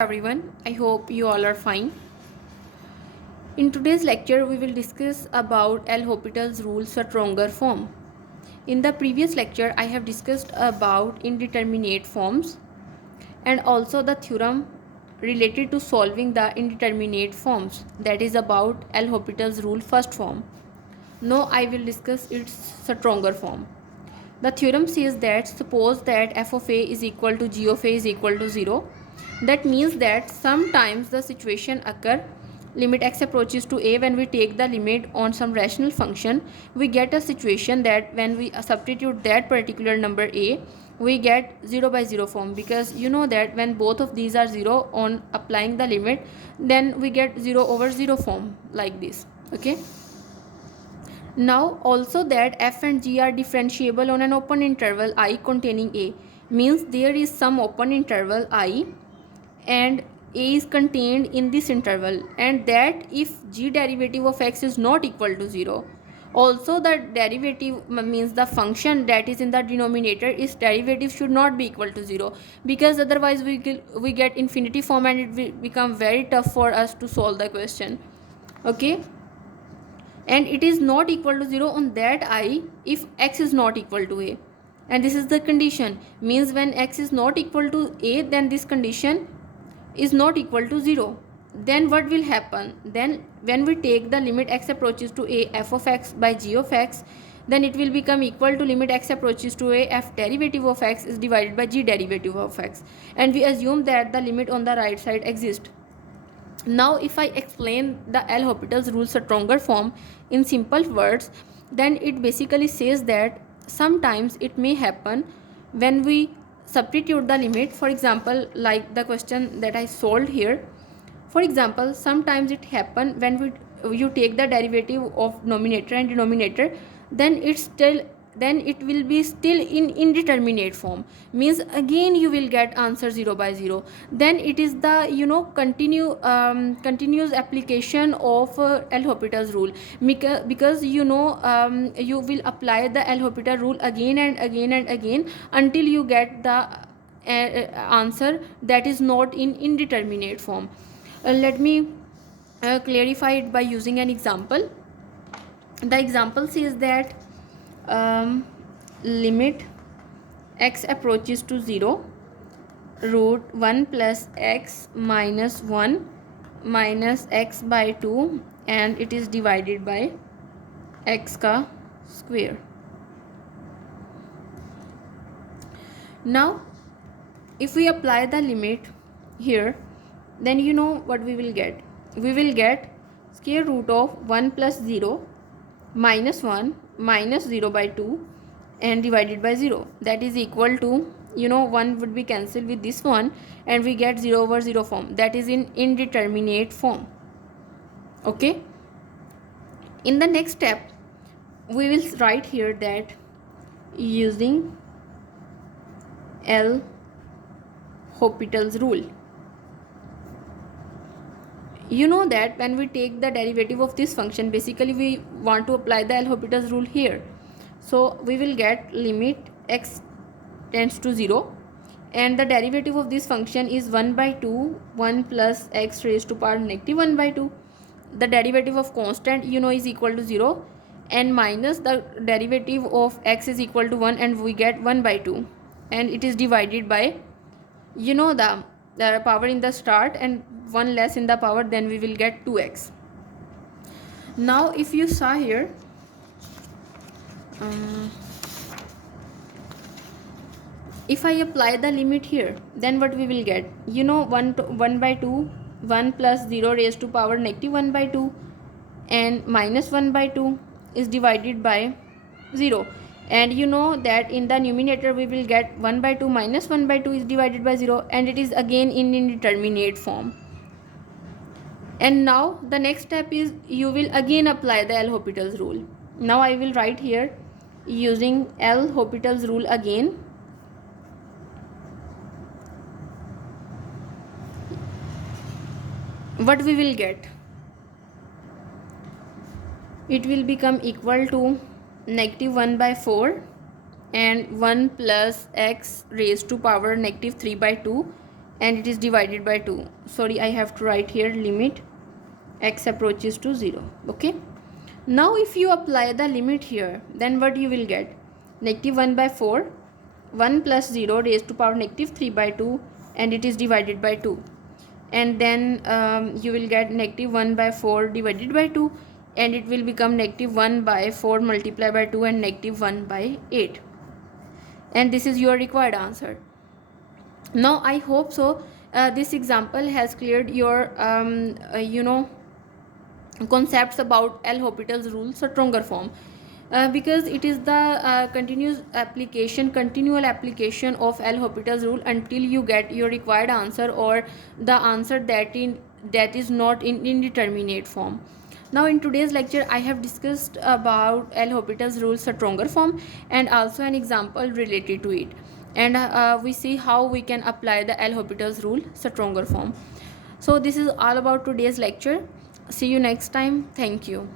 Everyone, I hope you all are fine. In today's lecture, we will discuss about L'Hopital's rule stronger form. In the previous lecture, I have discussed about indeterminate forms and also the theorem related to solving the indeterminate forms, that is about L'Hopital's rule first form. Now I will discuss its stronger form. The theorem says that suppose that f of a is equal to g of a is equal to 0. That means that sometimes the situation occur limit x approaches to a, when we take the limit on some rational function, we get a situation that when we substitute that particular number a, we get 0 by 0 form, because you know that when both of these are 0 on applying the limit, then we get 0 over 0 form like this. Okay. Now also that f and g are differentiable on an open interval I containing a, means there is some open interval I and a is contained in this interval, and that if g derivative of x is not equal to 0, also the derivative means the function that is in the denominator, its derivative should not be equal to 0, because otherwise we get infinity form and it will become very tough for us to solve the question. Okay. And it is not equal to 0 on that I if x is not equal to a, and this is the condition, means when x is not equal to a, then this condition is not equal to 0. Then what will happen? Then when we take the limit x approaches to a f of x by g of x, then it will become equal to limit x approaches to a f derivative of x is divided by g derivative of x, and we assume that the limit on the right side exists. Now if I explain the L'Hopital's rule stronger form in simple words, then it basically says that sometimes it may happen when we substitute the limit. For example, like the question that I solved here, for example, sometimes it happen when you take the derivative of numerator and denominator, then it will be still in indeterminate form, means again you will get answer 0 by 0. Then it is the continuous application of L'Hopital's rule, because you will apply the L'Hopital rule again and again and again until you get the answer that is not in indeterminate form. Let me clarify it by using an example. The example says that limit x approaches to 0, root 1 plus x minus 1 minus x by 2, and it is divided by x ka square. Now if we apply the limit here, then you know what we will get. We will get square root of 1 plus 0 minus 1 minus 0 by 2 and divided by 0, that is equal to 1 would be cancelled with this one, and we get 0 over 0 form, that is in indeterminate form. Okay. In the next step, we will write here that using L'Hopital's rule, you know that when we take the derivative of this function, basically we want to apply the L'Hopital's rule here. So we will get limit x tends to 0, and the derivative of this function is 1 by 2 1 plus x raised to power negative 1 by 2. The derivative of constant is equal to 0, and minus the derivative of x is equal to 1, and we get 1 by 2, and it is divided by the power in the start and 1 less in the power, then we will get 2x. Now if you saw here, if I apply the limit here, then what we will get, 1 by 2 1 plus 0 raised to power negative 1 by 2 and minus 1 by 2 is divided by 0, and you know that in the numerator we will get 1 by 2 minus 1 by 2 is divided by 0, and it is again in indeterminate form. And now the next step is you will again apply the L'Hopital's rule. Now I will write here using L'Hopital's rule again. What we will get? It will become equal to negative 1 by 4 and 1 plus x raised to power negative 3 by 2 and it is divided by 2. Sorry, I have to write here limit x approaches to 0. Okay, now if you apply the limit here, then what you will get? Negative 1 by 4, 1 plus 0 raised to power negative 3 by 2, and it is divided by 2. And then you will get negative 1 by 4 divided by 2, and it will become negative 1 by 4 multiplied by 2 and negative 1 by 8. And this is your required answer. Now I hope so this example has cleared your concepts about L'Hopital's rule stronger form, because it is the continual application of L'Hopital's rule until you get your required answer, or the answer that is not in indeterminate form. Now in today's lecture I have discussed about L'Hopital's rule stronger form and also an example related to it, and we see how we can apply the L'Hopital's rule stronger form. So this is all about today's lecture. See you next time. Thank you.